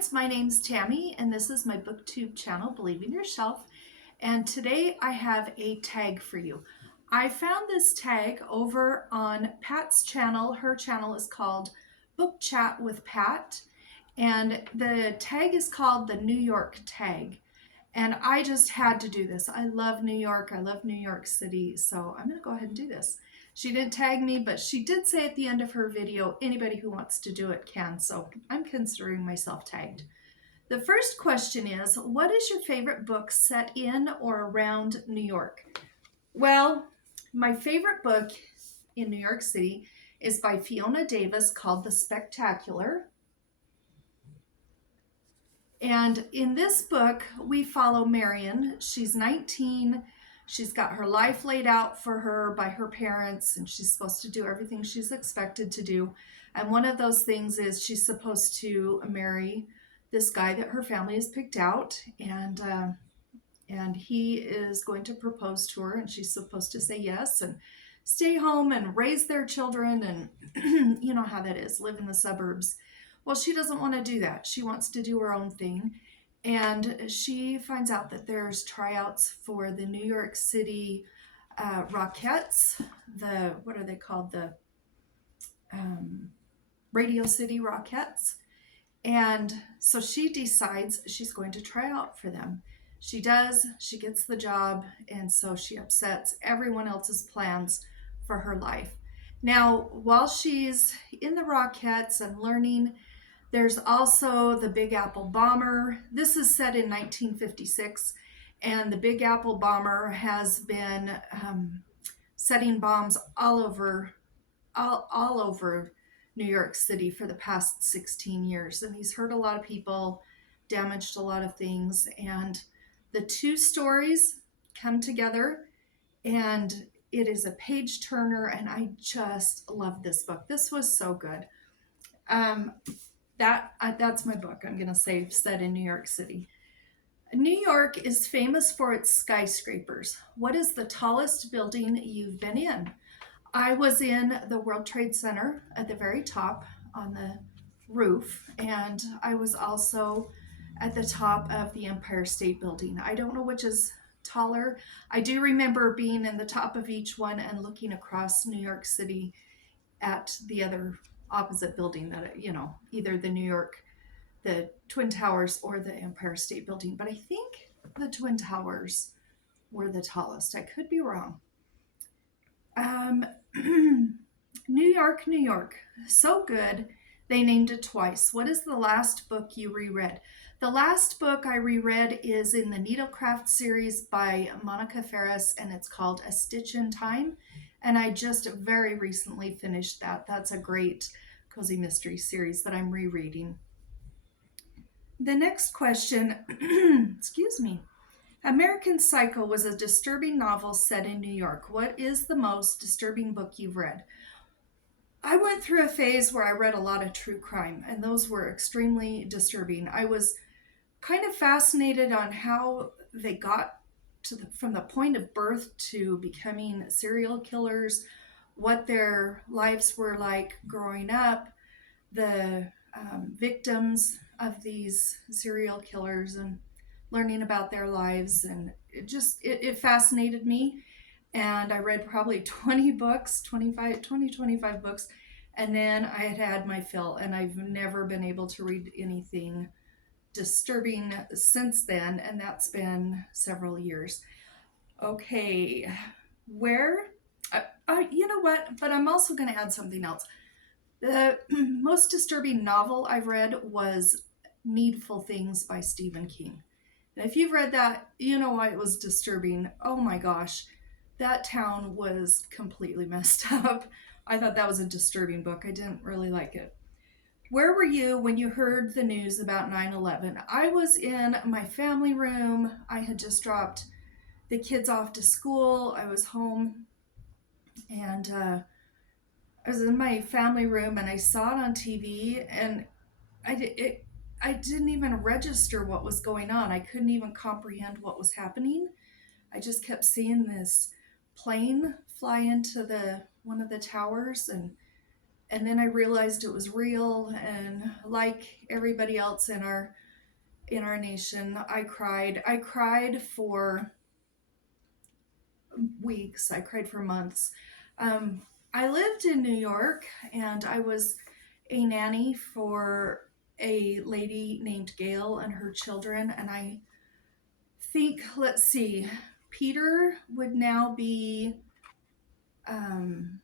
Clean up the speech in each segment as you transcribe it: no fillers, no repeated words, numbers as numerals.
friends, my name's Tammy and this is my booktube channel, Believe in Yourself. And today I have a tag for you. I found this tag over on Pat's channel. Her channel is called Book Chat with Pat. And the tag is called the New York tag. And I just had to do this. I love New York. I love New York City. So I'm going to go ahead and do this. She didn't tag me, but she did say at the end of her video, anybody who wants to do it can. So I'm considering myself tagged. The first question is, what is your favorite book set in or around New York? Well, my favorite book in New York City is by Fiona Davis called The Spectacular. And in this book, we follow Marion. She's 19. She's got her life laid out for her by her parents, and she's supposed to do everything she's expected to do. And one of those things is she's supposed to marry this guy that her family has picked out, and he is going to propose to her, and she's supposed to say yes and stay home and raise their children, and you know how that is, live in the suburbs. Well, she doesn't want to do that. She wants to do her own thing. And she finds out that there's tryouts for the New York City Rockettes. What are they called? The Radio City Rockettes. And so she decides she's going to try out for them. She does. She gets the job. And so she upsets everyone else's plans for her life. Now, while she's in the Rockettes and learning, there's also the Big Apple bomber. This is set in 1956, and the Big Apple bomber has been setting bombs all over New York City for the past 16 years. And he's hurt a lot of people, damaged a lot of things. And the two stories come together, and it is a page turner, and I just love this book. This was so good. That's my book, I'm going to say, set in New York City. New York is famous for its skyscrapers. What is the tallest building you've been in? I was in the World Trade Center at the very top on the roof, and I was also at the top of the Empire State Building. I don't know which is taller. I do remember being in the top of each one and looking across New York City at the other opposite building, that, you know, either the Twin Towers or the Empire State Building. But I think the Twin Towers were the tallest. I could be wrong. New York, New York. So good, they named it twice. What is the last book you reread? The last book I reread is in the Needlecraft series by Monica Ferris, and it's called A Stitch in Time. And I just very recently finished that. That's a great cozy mystery series that I'm rereading. The next question, excuse me. American Psycho was a disturbing novel set in New York. What is the most disturbing book you've read? I went through a phase where I read a lot of true crime, and those were extremely disturbing. I was kind of fascinated on how they got from the point of birth to becoming serial killers, what their lives were like growing up, the victims of these serial killers, and learning about their lives. And it fascinated me. And I read probably 20 books, 25 books. And then I had my fill, and I've never been able to read anything disturbing since then, and that's been several years. Okay, you know what, but I'm also going to add something else. The most disturbing novel I've read was Needful Things by Stephen King. And if you've read that, you know why it was disturbing. Oh my gosh, that town was completely messed up. I thought that was a disturbing book. I didn't really like it. Where were you when you heard the news about 9/11? I was in my family room. I had just dropped the kids off to school. I was home, and I was in my family room, and I saw it on TV, and I didn't even register what was going on. I couldn't even comprehend what was happening. I just kept seeing this plane fly into one of the towers, and and then I realized it was real. And like everybody else in our nation, I cried. I cried for weeks. I cried for months. Um, I lived in New York, and I was a nanny for a lady named Gail and her children. And I think, let's see, Peter would now be, um,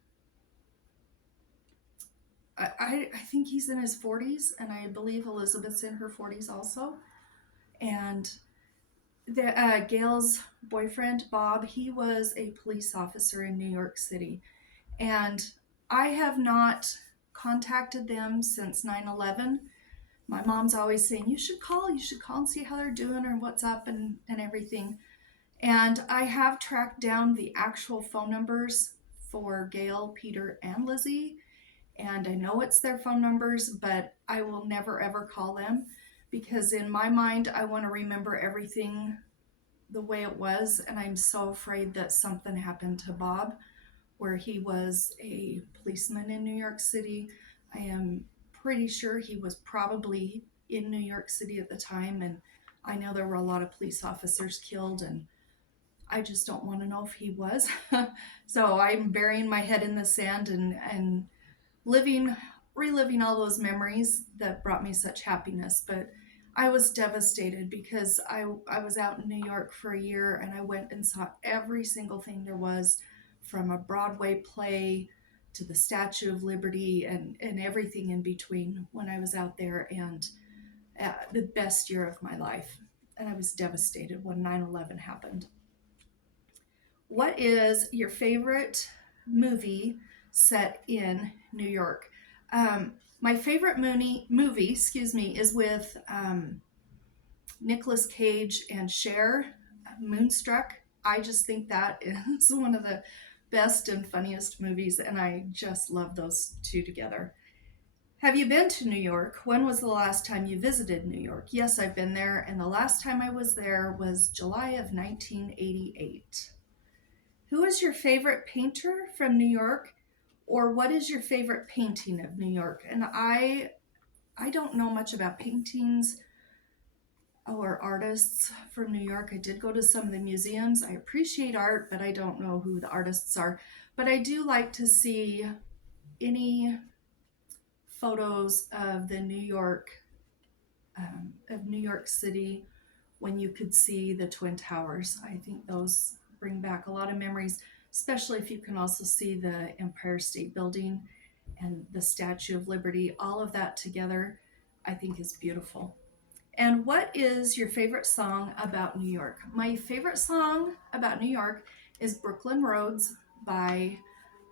I think he's in his 40s, and I believe Elizabeth's in her 40s also. And Gail's boyfriend, Bob, he was a police officer in New York City. And I have not contacted them since 9/11. My mom's always saying, you should call and see how they're doing or what's up and everything. And I have tracked down the actual phone numbers for Gail, Peter, and Lizzie. And I know it's their phone numbers, but I will never ever call them because in my mind, I want to remember everything the way it was. And I'm so afraid that something happened to Bob where he was a policeman in New York City. I am pretty sure he was probably in New York City at the time, and I know there were a lot of police officers killed, and I just don't want to know if he was. So I'm burying my head in the sand and living, reliving all those memories that brought me such happiness. But I was devastated because I was out in New York for a year and I went and saw every single thing there was from a Broadway play to the Statue of Liberty and everything in between when I was out there. And the best year of my life. And I was devastated when 9/11 happened. What is your favorite movie set in New York? My favorite movie, excuse me, is with Nicolas Cage and Cher, Moonstruck. I just think that is one of the best and funniest movies, and I just love those two together. Have you been to New York? When was the last time you visited New York? Yes, I've been there, and the last time I was there was July of 1988. Who is your favorite painter from New York? Or what is your favorite painting of New York? And I don't know much about paintings or artists from New York. I did go to some of the museums. I appreciate art, but I don't know who the artists are. But I do like to see any photos of the New York City when you could see the Twin Towers. I think those bring back a lot of memories, especially if you can also see the Empire State Building and the Statue of Liberty. All of that together, I think is beautiful. And what is your favorite song about New York? My favorite song about New York is Brooklyn Roads by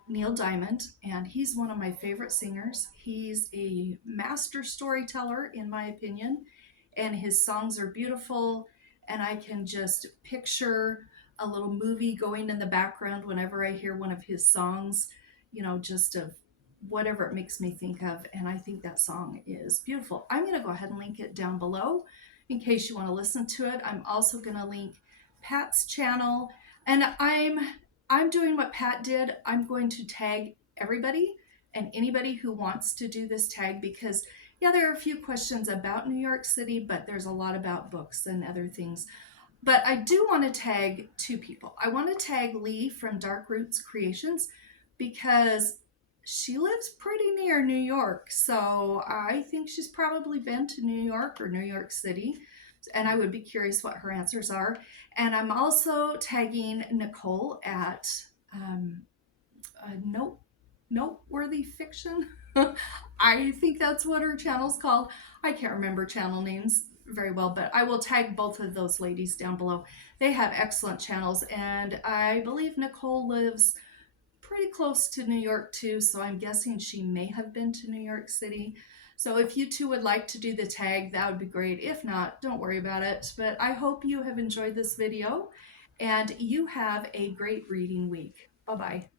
Neil Diamond, and he's one of my favorite singers. He's a master storyteller, in my opinion, and his songs are beautiful. And I can just picture a little movie going in the background whenever I hear one of his songs, just of whatever it makes me think of. And I think that song is beautiful. I'm going to go ahead and link it down below in case you want to listen to it. I'm also going to link Pat's channel, and I'm doing what Pat did. I'm going to tag everybody and anybody who wants to do this tag because, yeah, there are a few questions about New York City, but there's a lot about books and other things. But I do want to tag two people. I want to tag Lee from Dark Roots Creations because she lives pretty near New York. So I think she's probably been to New York or New York City. And I would be curious what her answers are. And I'm also tagging Nicole at Noteworthy Fiction. I think that's what her channel's called. I can't remember channel names very well, but I will tag both of those ladies down below. They have excellent channels, and I believe Nicole lives pretty close to New York too, so I'm guessing she may have been to New York City. So if you two would like to do the tag, that would be great. If not, don't worry about it. But I hope you have enjoyed this video and you have a great reading week. Bye-bye.